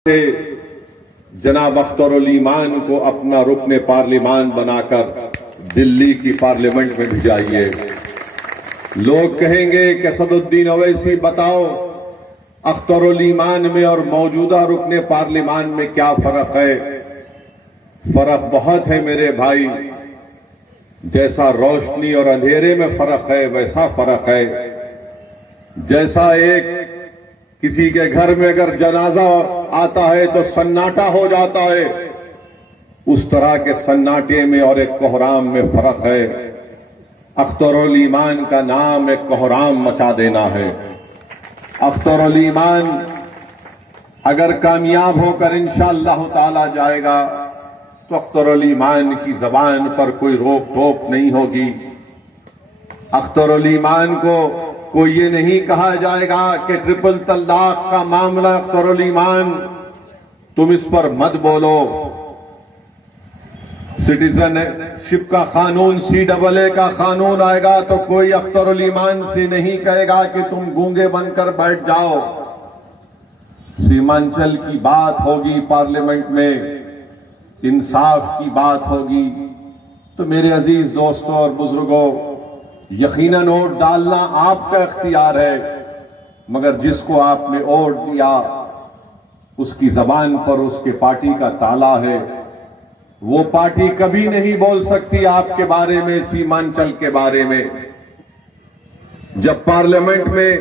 से जनाब अख्तरुल ईमान को अपना रुकने पार्लिमान बनाकर दिल्ली की पार्लियामेंट में भिजाइए। लोग कहेंगे कि असदुद्दीन ओवैसी बताओ अख्तरुल ईमान में और मौजूदा रुकने पार्लिमान में क्या फर्क है। फर्क बहुत है मेरे भाई। जैसा रोशनी और अंधेरे में फर्क है वैसा फर्क है। जैसा एक किसी के घर में अगर जनाजा आता है तो सन्नाटा हो जाता है, उस तरह के सन्नाटे में और एक कोहराम में फर्क है। अख्तरुल ईमान का नाम एक कोहराम मचा देना है। अख्तरुल ईमान अगर कामयाब होकर इंशाअल्लाह ताला जाएगा तो अख्तरुल ईमान की जबान पर कोई रोक टोक नहीं होगी। अख्तरुल ईमान को कोई ये नहीं कहा जाएगा कि ट्रिपल तलाक का मामला अख्तरुल ईमान तुम इस पर मत बोलो। सिटीजनशिप का कानून CAA का कानून आएगा तो कोई अख्तरुल ईमान से नहीं कहेगा कि तुम गूंगे बनकर बैठ जाओ। सीमांचल की बात होगी पार्लियामेंट में, इंसाफ की बात होगी। तो मेरे अजीज दोस्तों और बुजुर्गों, यकीनन वोट डालना आपका इख्तियार है, मगर जिसको आपने वोट दिया उसकी जबान पर उसके पार्टी का ताला है। वो पार्टी कभी नहीं बोल सकती आपके बारे में, सीमांचल के बारे में। जब पार्लियामेंट में,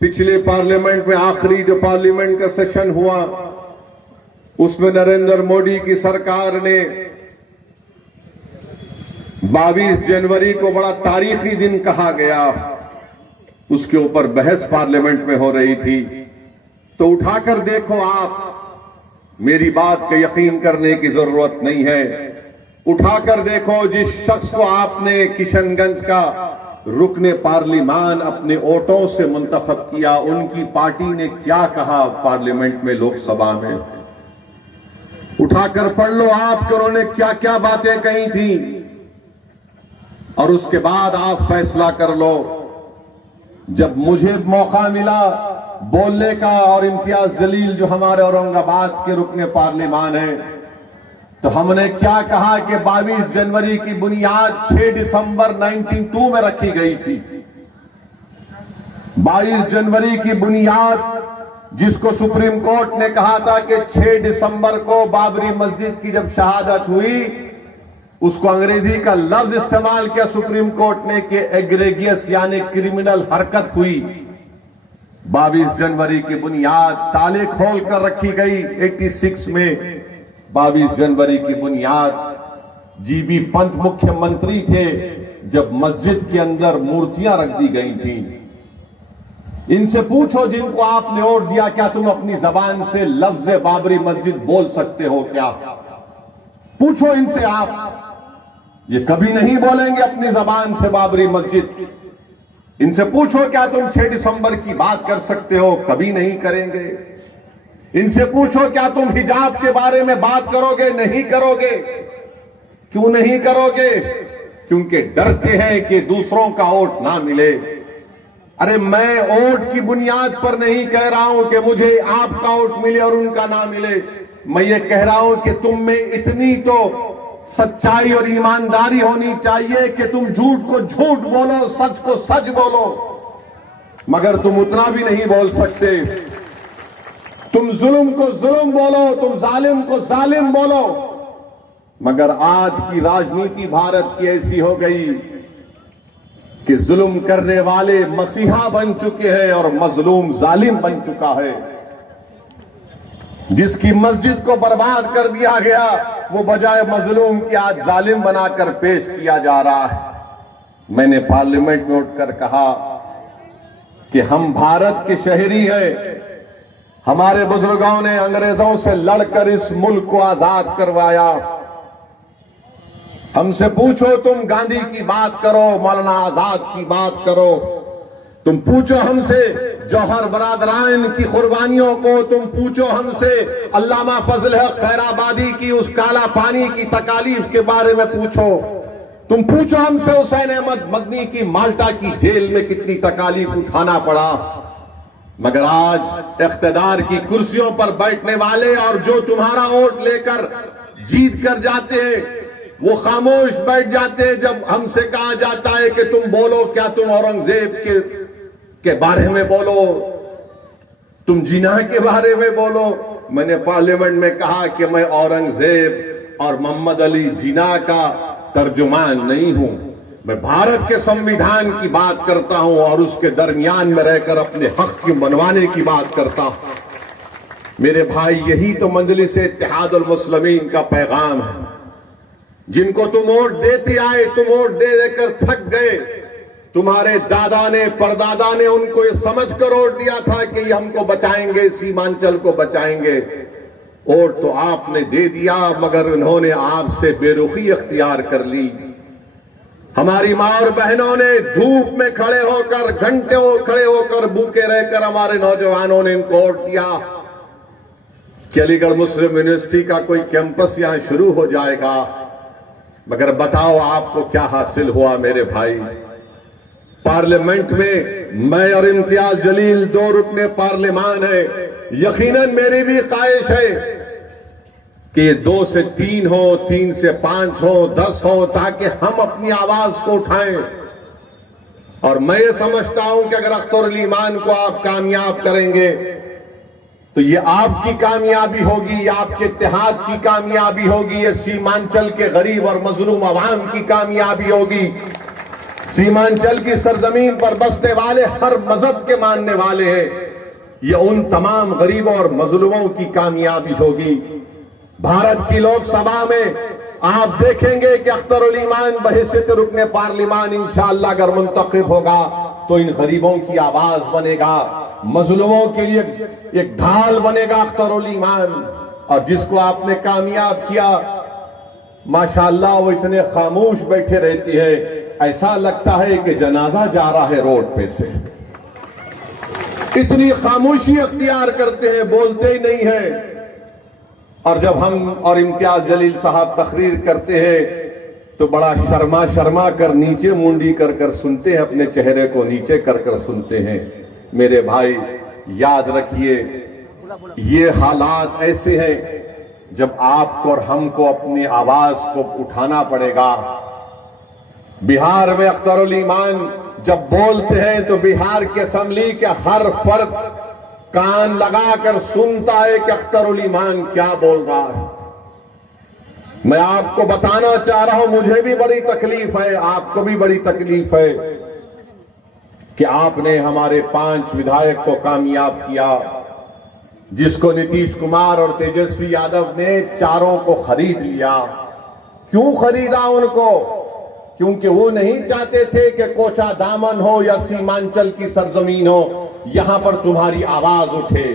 पिछले पार्लियामेंट में आखिरी जो पार्लियामेंट का सेशन हुआ उसमें नरेंद्र मोदी की सरकार ने 22 जनवरी को बड़ा तारीखी दिन कहा गया, उसके ऊपर बहस पार्लियामेंट में हो रही थी। तो उठाकर देखो आप, मेरी बात का यकीन करने की जरूरत नहीं है। उठाकर देखो जिस शख्स को आपने किशनगंज का रुकने पार्लिमान अपने वोटों से मुंतखब किया, उनकी पार्टी ने क्या कहा पार्लियामेंट में, लोकसभा में। उठाकर पढ़ लो आप कि उन्होंने क्या क्या बातें कही थी और उसके बाद आप फैसला कर लो। जब मुझे मौका मिला बोलने का और इम्तियाज जलील जो हमारे औरंगाबाद के रुकने पार्लिमान हैं, तो हमने क्या कहा कि 22 जनवरी की बुनियाद 6 दिसंबर 1902 में रखी गई थी। 22 जनवरी की बुनियाद जिसको सुप्रीम कोर्ट ने कहा था कि 6 दिसंबर को बाबरी मस्जिद की जब शहादत हुई, उसको अंग्रेजी का लफ्ज इस्तेमाल किया सुप्रीम कोर्ट ने कि एग्रेगियस यानी क्रिमिनल हरकत हुई। 22 जनवरी की बुनियाद ताले खोल कर रखी गई 86 में। 22 जनवरी की बुनियाद GB पंत मुख्यमंत्री थे जब मस्जिद के अंदर मूर्तियां रख दी गई थी। इनसे पूछो जिनको आपने वोट दिया, क्या तुम अपनी जबान से लफ्ज बाबरी मस्जिद बोल सकते हो क्या? पूछो इनसे आप, ये कभी नहीं बोलेंगे अपनी जबान से बाबरी मस्जिद। इनसे पूछो क्या तुम 6 दिसंबर की बात कर सकते हो? कभी नहीं करेंगे। इनसे पूछो क्या तुम हिजाब के बारे में बात करोगे? नहीं करोगे। क्यों नहीं करोगे? क्योंकि डरते हैं कि दूसरों का वोट ना मिले। अरे मैं वोट की बुनियाद पर नहीं कह रहा हूं कि मुझे आपका वोट मिले और उनका ना मिले। मैं ये कह रहा हूं कि तुम में इतनी तो सच्चाई और ईमानदारी होनी चाहिए कि तुम झूठ को झूठ बोलो, सच को सच बोलो, मगर तुम उतना भी नहीं बोल सकते। तुम जुल्म को जुल्म बोलो, तुम जालिम को जालिम बोलो, मगर आज की राजनीति भारत की ऐसी हो गई कि जुल्म करने वाले मसीहा बन चुके हैं और मजलूम जालिम बन चुका है। जिसकी मस्जिद को बर्बाद कर दिया गया वो बजाय मजलूम की आज जालिम बनाकर पेश किया जा रहा है। मैंने पार्लियामेंट में उठकर कहा कि हम भारत के शहरी हैं। हमारे बुजुर्गों ने अंग्रेजों से लड़कर इस मुल्क को आजाद करवाया। हमसे पूछो, तुम गांधी की बात करो, मौलाना आजाद की बात करो, तुम पूछो हमसे जौहर बरादरान की कुर्बानियों को, तुम पूछो हमसे अल्लामा फजल हक खैराबादी की उस काला पानी की तकालीफ के बारे में पूछो, तुम पूछो हमसे हुसैन अहमद मदनी की माल्टा की जेल में कितनी तकालीफ उठाना पड़ा। मगर आज इख्तिदार की कुर्सियों पर बैठने वाले और जो तुम्हारा वोट लेकर जीत कर जाते हैं वो खामोश बैठ जाते हैं जब हमसे कहा जाता है कि तुम बोलो, क्या तुम औरंगजेब के बारे में बोलो, तुम जिना के बारे में बोलो। मैंने पार्लियामेंट में कहा कि मैं औरंगजेब और मोहम्मद अली जिना का तर्जुमान नहीं हूं, मैं भारत के संविधान की बात करता हूं और उसके दरमियान में रहकर अपने हक की मनवाने की बात करता हूं। मेरे भाई, यही तो मजलिस इत्तेहादुल मुस्लिमीन का पैगाम है। जिनको तुम वोट देते आए, तुम वोट दे देकर थक गए। तुम्हारे दादा ने, परदादा ने उनको ये समझ कर वोट दिया था कि ये हमको बचाएंगे, सीमांचल को बचाएंगे। वोट तो आपने दे दिया, मगर उन्होंने आपसे बेरुखी अख्तियार कर ली। हमारी मां और बहनों ने धूप में खड़े होकर, घंटों खड़े होकर, भूखे रहकर हमारे नौजवानों ने इनको वोट दिया कि अलीगढ़ मुस्लिम यूनिवर्सिटी का कोई कैंपस यहां शुरू हो जाएगा। मगर बताओ आपको क्या हासिल हुआ मेरे भाई? पार्लियामेंट में मैं और इम्तियाज जलील 2 रुकने पार्लियामान है। यकीनन मेरी भी ख्वाहिश है कि ये 2 से 3 हो, 3 से 5 हो, 10 हो, ताकि हम अपनी आवाज को उठाएं। और मैं ये समझता हूं कि अगर अख्तरुल ईमान को आप कामयाब करेंगे तो ये आपकी कामयाबी होगी, ये आपके इत्तेहाद की कामयाबी होगी, ये सीमांचल के गरीब और मजलूम अवाम की कामयाबी होगी। सीमांचल की सरजमीन पर बसने वाले हर मजहब के मानने वाले हैं, ये उन तमाम गरीबों और मजलूमों की कामयाबी होगी। भारत की लोकसभा में आप देखेंगे कि अख्तरुल ईमान बहैसियत रुकने पार्लियामान इंशाअल्लाह अगर मुंतखब होगा तो इन गरीबों की आवाज बनेगा, मजलूमों के लिए एक ढाल बनेगा अख्तरुल ईमान। और जिसको आपने कामयाब किया, माशाअल्लाह वो इतने खामोश बैठे रहती है, ऐसा लगता है कि जनाजा जा रहा है रोड पे से। इतनी खामोशी अख्तियार करते हैं, बोलते ही नहीं है। और जब हम और इम्तियाज जलील साहब तकरीर करते हैं तो बड़ा शर्मा शर्मा कर, नीचे मुंडी कर कर सुनते हैं, अपने चेहरे को नीचे कर कर सुनते हैं। मेरे भाई, याद रखिए, ये हालात ऐसे हैं जब आपको और हमको अपनी आवाज को उठाना पड़ेगा। बिहार में अख्तरुल ईमान जब बोलते हैं तो बिहार के असेंबली के हर फर्द कान लगाकर सुनता है कि अख्तरुल ईमान क्या बोल रहा है। मैं आपको बताना चाह रहा हूं, मुझे भी बड़ी तकलीफ है, आपको भी बड़ी तकलीफ है कि आपने हमारे 5 विधायक को कामयाब किया, जिसको नीतीश कुमार और तेजस्वी यादव ने चारों को खरीद लिया। क्यों खरीदा उनको? क्योंकि वो नहीं चाहते थे कि कोचा दामन हो या सीमांचल की सरजमीन हो, यहां पर तुम्हारी आवाज उठे।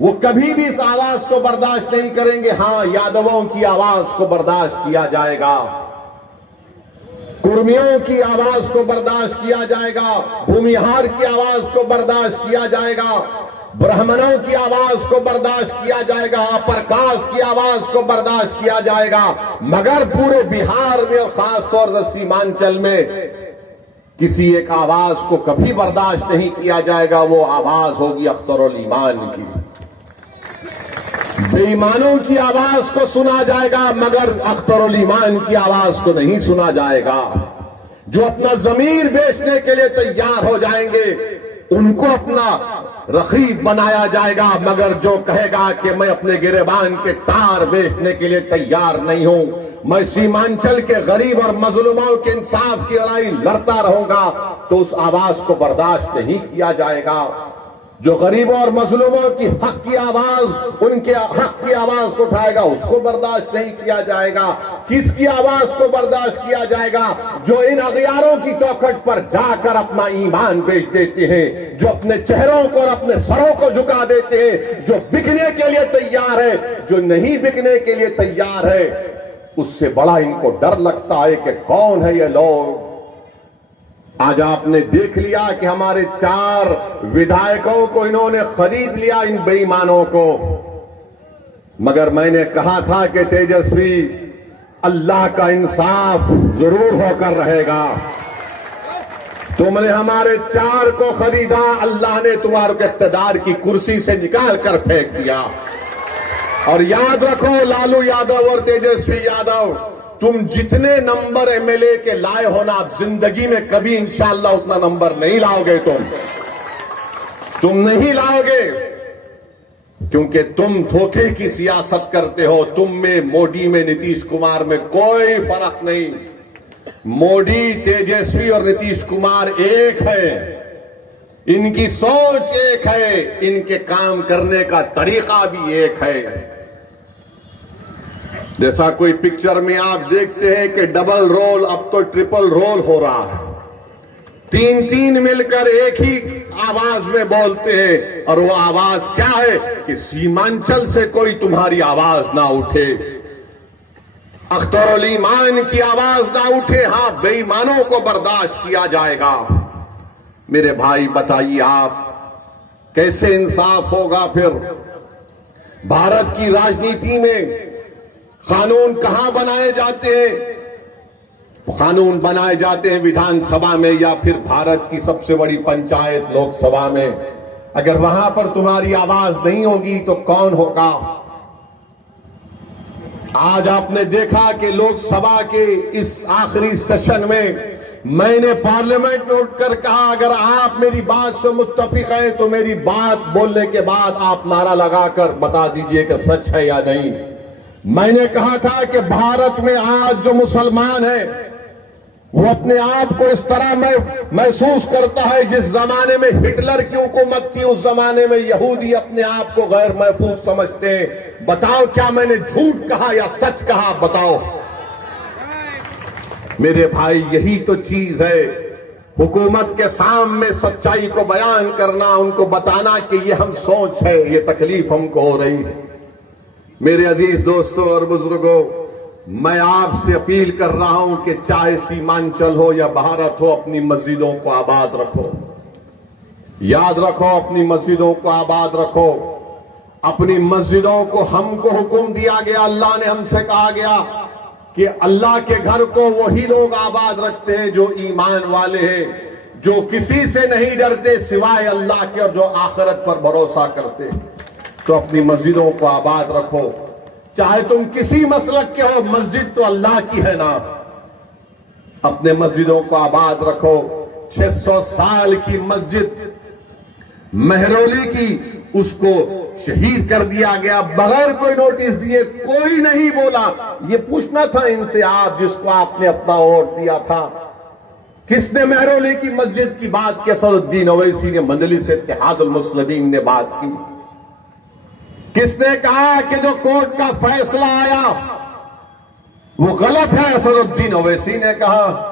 वो कभी भी इस आवाज को बर्दाश्त नहीं करेंगे। हां, यादवों की आवाज को बर्दाश्त किया जाएगा, कुर्मियों की आवाज को बर्दाश्त किया जाएगा, भूमिहार की आवाज को बर्दाश्त किया जाएगा, ब्राह्मणों की आवाज को बर्दाश्त किया जाएगा, अपर की आवाज को बर्दाश्त किया जाएगा। मगर पूरे बिहार में और खासतौर से सीमांचल में किसी एक आवाज को कभी बर्दाश्त नहीं किया जाएगा। वो आवाज होगी अख्तरुल ईमान की। बेईमानों की आवाज को सुना जाएगा, मगर अख्तरुल ईमान की आवाज को नहीं सुना जाएगा। जो अपना जमीर बेचने के लिए तैयार हो जाएंगे उनको अपना रकीब बनाया जाएगा, मगर जो कहेगा कि मैं अपने गिरेबान के तार बेचने के लिए तैयार नहीं हूं, मैं सीमांचल के गरीब और मजलूमों के इंसाफ की लड़ाई लड़ता रहूंगा, तो उस आवाज को बर्दाश्त नहीं किया जाएगा। जो गरीबों और मजलूमों की हक की आवाज, उनके हक की आवाज को उठाएगा, उसको बर्दाश्त नहीं किया जाएगा। किसकी आवाज को बर्दाश्त किया जाएगा? जो इन अगियारों की चौखट पर जाकर अपना ईमान बेच देते हैं, जो अपने चेहरों को और अपने सरों को झुका देते हैं, जो बिकने के लिए तैयार है, जो नहीं बिकने के लिए तैयार है, उससे बड़ा इनको डर लगता है कि कौन है ये लोग। आज आपने देख लिया कि हमारे 4 विधायकों को इन्होंने खरीद लिया, इन बेईमानों को। मगर मैंने कहा था कि तेजस्वी, अल्लाह का इंसाफ जरूर होकर रहेगा। तुमने हमारे 4 को खरीदा, अल्लाह ने तुम्हारे को इख्तिदार की कुर्सी से निकाल कर फेंक दिया। और याद रखो लालू यादव और तेजस्वी यादव, तुम जितने नंबर एमएलए के लाए हो ना, आप जिंदगी में कभी इंशाअल्लाह उतना नंबर नहीं लाओगे। तुम नहीं लाओगे, क्योंकि तुम धोखे की सियासत करते हो। तुम में, मोदी में, नीतीश कुमार में कोई फर्क नहीं। मोदी, तेजस्वी और नीतीश कुमार एक है, इनकी सोच एक है, इनके काम करने का तरीका भी एक है। जैसा कोई पिक्चर में आप देखते हैं कि डबल रोल, अब तो ट्रिपल रोल हो रहा है। 3 मिलकर एक ही आवाज में बोलते हैं, और वो आवाज क्या है कि सीमांचल से कोई तुम्हारी आवाज ना उठे, अख्तरुल ईमान की आवाज ना उठे। हां, बेईमानों को बर्दाश्त किया जाएगा। मेरे भाई बताइए, आप कैसे इंसाफ होगा फिर? भारत की राजनीति में कानून कहां बनाए जाते हैं? कानून बनाए जाते हैं विधानसभा में, या फिर भारत की सबसे बड़ी पंचायत लोकसभा में। अगर वहां पर तुम्हारी आवाज नहीं होगी तो कौन होगा? आज आपने देखा कि लोकसभा के इस आखिरी सेशन में मैंने पार्लियामेंट में उठकर कहा, अगर आप मेरी बात से मुत्तफिक हैं तो मेरी बात बोलने के बाद आप नारा लगाकर बता दीजिए कि सच है या नहीं। मैंने कहा था कि भारत में आज जो मुसलमान है वो अपने आप को इस तरह महसूस करता है जिस जमाने में हिटलर की हुकूमत थी, उस जमाने में यहूदी अपने आप को गैर महफूज समझते हैं। बताओ, क्या मैंने झूठ कहा या सच कहा? बताओ मेरे भाई, यही तो चीज है। हुकूमत के सामने सच्चाई को बयान करना, उनको बताना कि ये हम सोच है, ये तकलीफ हमको हो रही है। मेरे अजीज दोस्तों और बुजुर्गों, मैं आपसे अपील कर रहा हूं कि चाहे सीमांचल हो या भारत हो, अपनी मस्जिदों को आबाद रखो। याद रखो, अपनी मस्जिदों को आबाद रखो। अपनी मस्जिदों को हमको हुक्म दिया गया, अल्लाह ने हमसे कहा गया कि अल्लाह के घर को वही लोग आबाद रखते हैं जो ईमान वाले हैं, जो किसी से नहीं डरते सिवाय अल्लाह के, और जो आखिरत पर भरोसा करते हैं। तो अपनी मस्जिदों को आबाद रखो, चाहे तुम किसी मसलक के हो, मस्जिद तो अल्लाह की है ना। अपने मस्जिदों को आबाद रखो। 600 साल की मस्जिद महरौली की, उसको शहीद कर दिया गया बगैर कोई नोटिस दिए। कोई नहीं बोला। ये पूछना था इनसे, आप जिसको आपने अपना वोट दिया था, किसने महरौली की मस्जिद की बात की? असदुद्दीन ओवैसी ने, मजलिस इत्तेहादुल मुस्लिमीन ने बात की। किसने कहा कि जो कोर्ट का फैसला आया वो गलत है? असदुद्दीन ओवैसी ने कहा।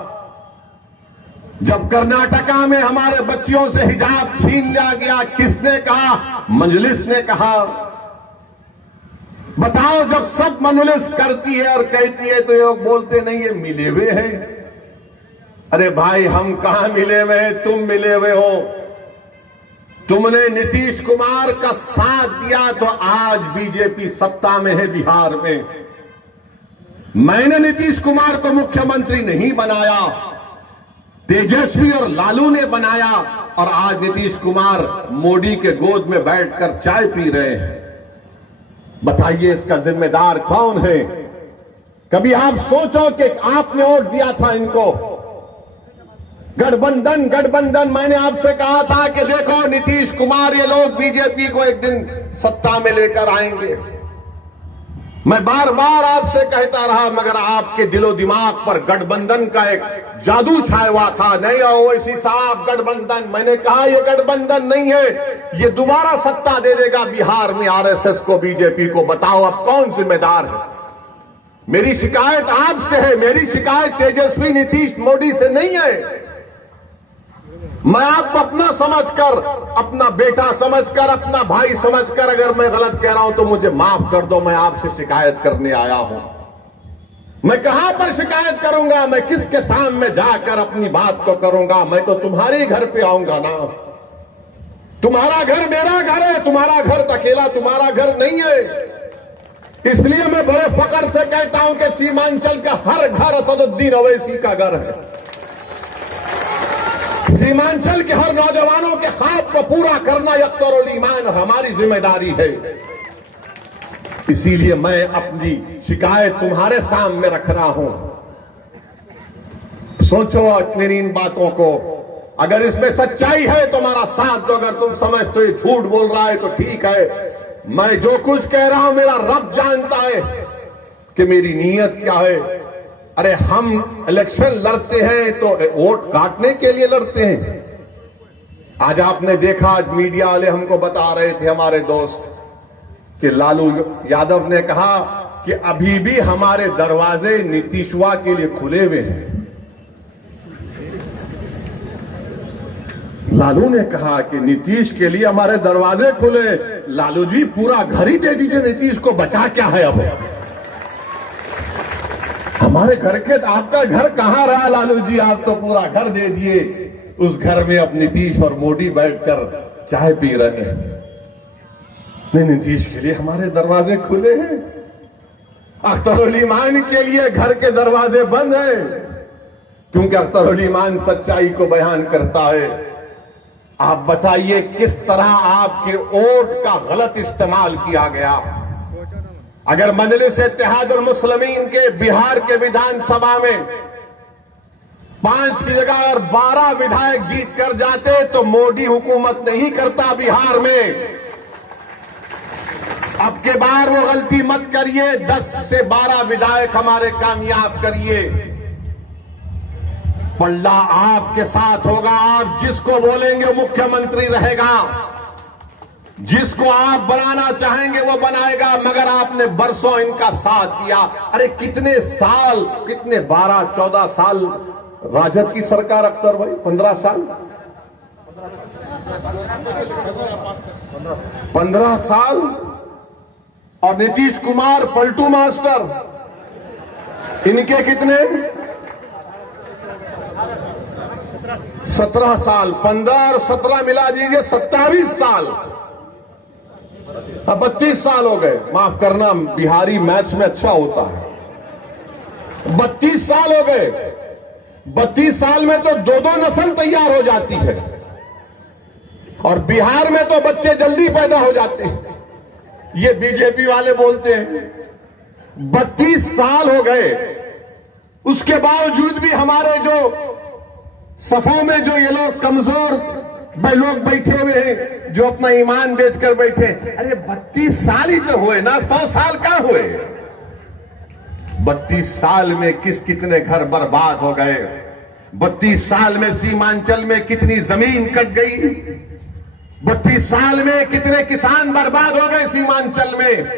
जब कर्नाटका में हमारे बच्चियों से हिजाब छीन लिया गया, किसने कहा? मजलिस ने कहा। बताओ, जब सब मजलिस करती है और कहती है तो लोग बोलते नहीं, ये मिले हुए हैं। अरे भाई, हम कहां मिले हुए हैं? तुम मिले हुए हो। तुमने नीतीश कुमार का साथ दिया तो आज बीजेपी सत्ता में है बिहार में। मैंने नीतीश कुमार को मुख्यमंत्री नहीं बनाया, तेजस्वी और लालू ने बनाया, और आज नीतीश कुमार मोदी के गोद में बैठकर चाय पी रहे हैं। बताइए, इसका जिम्मेदार कौन है? कभी आप सोचो कि आपने वोट दिया था इनको। गठबंधन, मैंने आपसे कहा था कि देखो नीतीश कुमार, ये लोग बीजेपी को एक दिन सत्ता में लेकर आएंगे। मैं बार बार आपसे कहता रहा, मगर आपके दिलो दिमाग पर गठबंधन का एक जादू छाया हुआ था। नहीं ओवैसी साहब, गठबंधन, मैंने कहा ये गठबंधन नहीं है, ये दोबारा सत्ता दे देगा बिहार में आरएसएस को, बीजेपी को। बताओ अब कौन जिम्मेदार है? मेरी शिकायत आपसे है, मेरी शिकायत तेजस्वी, नीतीश, मोदी से नहीं है। मैं आपको अपना समझकर, अपना बेटा समझकर, अपना भाई समझकर, अगर मैं गलत कह रहा हूं तो मुझे माफ कर दो। मैं आपसे शिकायत करने आया हूं। मैं कहां पर शिकायत करूंगा? मैं किसके सामने जाकर अपनी बात को करूंगा? मैं तो तुम्हारे घर पे आऊंगा ना। तुम्हारा घर मेरा घर है, तुम्हारा घर अकेला तुम्हारा घर नहीं है। इसलिए मैं बड़े फख्र से कहता हूं कि सीमांचल का हर घर असदुद्दीन ओवैसी का घर है। सीमांचल के हर नौजवानों के ख्वाब को पूरा करना अख्तरुल ईमान हमारी जिम्मेदारी है। इसीलिए मैं अपनी शिकायत तुम्हारे सामने रख रहा हूं। सोचो अपनी इन बातों को, अगर इसमें सच्चाई है तो हमारा साथ दो, अगर तुम समझते हो ये झूठ बोल रहा है तो ठीक है। मैं जो कुछ कह रहा हूं मेरा रब जानता है कि मेरी नीयत क्या है। अरे हम इलेक्शन लड़ते हैं तो वोट काटने के लिए लड़ते हैं। आज आपने देखा, आज मीडिया वाले हमको बता रहे थे, हमारे दोस्त, कि लालू यादव ने कहा कि अभी भी हमारे दरवाजे नीतीशवा के लिए खुले हुए हैं। लालू ने कहा कि नीतीश के लिए हमारे दरवाजे खुले। लालू जी पूरा घर ही दे दीजिए, नीतीश को बचा क्या है अब। हमारे घर के, आपका घर कहां रहा लालू जी, आप तो पूरा घर दे दिए। उस घर में अब नीतीश और मोदी बैठकर चाय पी रहे हैं। नहीं, नीतीश के लिए हमारे दरवाजे खुले हैं, अख्तरुल ईमान के लिए घर के दरवाजे बंद हैं, क्योंकि अख्तरुल ईमान सच्चाई को बयान करता है। आप बताइए किस तरह आपके वोट का गलत इस्तेमाल किया गया। अगर मजलिस इत्तेहादुल मुस्लिमीन के बिहार के विधानसभा में 5 की जगह और 12 विधायक जीत कर जाते तो मोदी हुकूमत नहीं करता बिहार में। अब के बार वो गलती मत करिए, 10 से 12 विधायक हमारे कामयाब करिए। पल्ला आपके साथ होगा, आप जिसको बोलेंगे मुख्यमंत्री रहेगा, जिसको आप बनाना चाहेंगे वो बनाएगा। मगर आपने बरसों इनका साथ दिया। अरे कितने साल, कितने 12-14 साल राजद की सरकार, अख्तर भाई 15 साल, 15 साल, और नीतीश कुमार पलटू मास्टर, इनके कितने 17 साल, 15 और 17 मिला दीजिए 27 साल, अब 32 साल हो गए। माफ करना, बिहारी मैथ्स में अच्छा होता है। 32 साल हो गए। 32 साल में तो 2-2 नस्ल तैयार हो जाती है, और बिहार में तो बच्चे जल्दी पैदा हो जाते हैं। ये बीजेपी वाले बोलते हैं 32 साल हो गए, उसके बावजूद भी हमारे जो सफों में जो ये लोग कमजोर लोग बैठे हुए हैं, जो अपना ईमान बेचकर बैठे। अरे 32 साल ही तो हुए ना, 100 साल कहां हुए। 32 साल में कितने घर बर्बाद हो गए। 32 साल में सीमांचल में कितनी जमीन कट गई। 32 साल में कितने किसान बर्बाद हो गए सीमांचल में।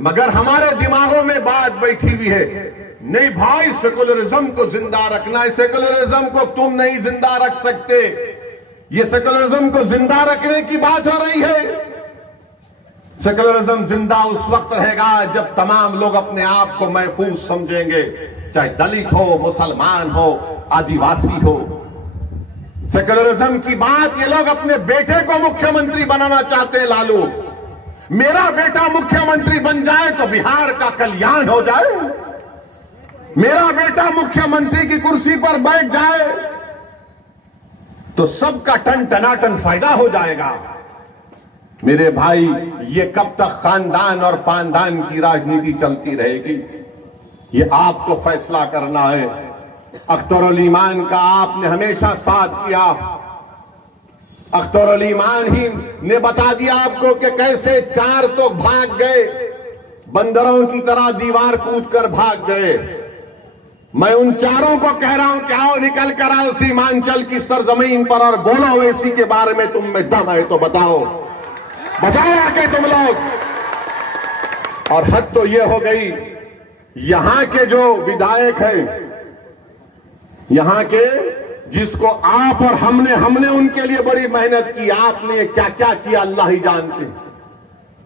मगर हमारे दिमागों में बात बैठी हुई है, नहीं भाई सेकुलरिज्म को जिंदा रखना है। सेकुलरिज्म को तुम नहीं जिंदा रख सकते। ये सेकुलरिज्म को जिंदा रखने की बात हो रही है। सेकुलरिज्म जिंदा उस वक्त रहेगा जब तमाम लोग अपने आप को महफूज समझेंगे, चाहे दलित हो, मुसलमान हो, आदिवासी हो। सेकुलरिज्म की बात ये लोग अपने बेटे को मुख्यमंत्री बनाना चाहते हैं। लालू, मेरा बेटा मुख्यमंत्री बन जाए तो बिहार का कल्याण हो जाए, मेरा बेटा मुख्यमंत्री की कुर्सी पर बैठ जाए तो सबका टन टनाटन फायदा हो जाएगा। मेरे भाई, ये कब तक खानदान और पानदान की राजनीति चलती रहेगी, ये आपको फैसला करना है। अख्तरुल ईमान का आपने हमेशा साथ किया। अख्तरुल ईमान ही ने बता दिया आपको कि कैसे 4 तो भाग गए, बंदरों की तरह दीवार कूदकर भाग गए। मैं उन 4 को कह रहा हूं कि आओ, निकल कर आओ सीमांचल की सरजमीन पर और बोलो इसी के बारे में तुम में दम है तो बताओ, बताओ आके तुम लोग। और हद तो ये हो गई, यहां के जो विधायक हैं, यहां के जिसको आप और हमने उनके लिए बड़ी मेहनत की, आपने क्या क्या किया अल्लाह ही जानते।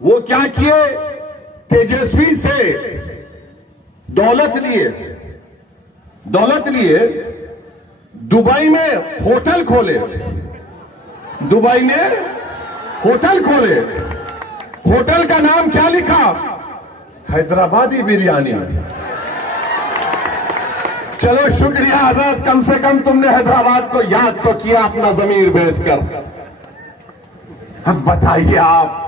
वो क्या किए, तेजस्वी से दौलत लिए दुबई में होटल खोले, दुबई में होटल खोले। होटल का नाम क्या लिखा, हैदराबादी बिरयानी। चलो शुक्रिया आजाद, कम से कम तुमने हैदराबाद को याद तो किया अपना जमीर बेचकर। अब बताइए आप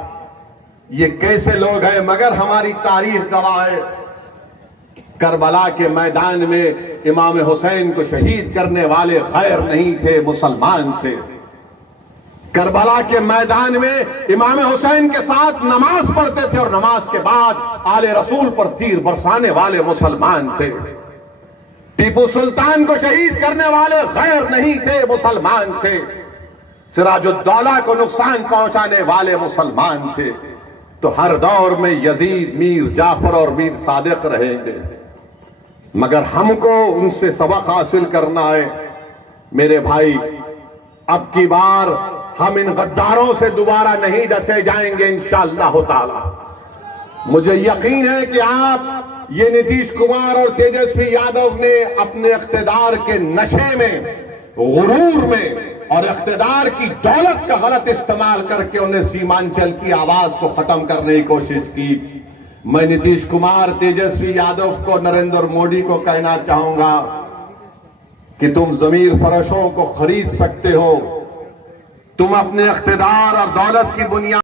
ये कैसे लोग हैं, मगर हमारी तारीख गवाह है। करबला के मैदान में इमाम हुसैन को शहीद करने वाले गैर नहीं थे, मुसलमान थे। करबला के मैदान में इमाम हुसैन के साथ नमाज पढ़ते थे और नमाज के बाद आले रसूल पर तीर बरसाने वाले मुसलमान थे। टीपू सुल्तान को शहीद करने वाले गैर नहीं थे, मुसलमान थे। सिराजुद्दौला को नुकसान पहुंचाने वाले मुसलमान थे। तो हर दौर में यजीद, मीर जाफर और मीर सादिक रहेंगे, मगर हमको उनसे सबक हासिल करना है। मेरे भाई, अब की बार हम इन गद्दारों से दोबारा नहीं डसे जाएंगे इंशाअल्लाह ताला। मुझे यकीन है कि आप ये नीतीश कुमार और तेजस्वी यादव ने अपने इख्तिदार के नशे में, गुरूर में और इख्तिदार की दौलत का गलत इस्तेमाल करके उन्हें सीमांचल की आवाज को खत्म करने की कोशिश की। मैं नीतीश कुमार, तेजस्वी यादव को, नरेंद्र मोदी को कहना चाहूंगा कि तुम जमीर फरोशों को खरीद सकते हो, तुम अपने इख्तिदार और दौलत की बुनियाद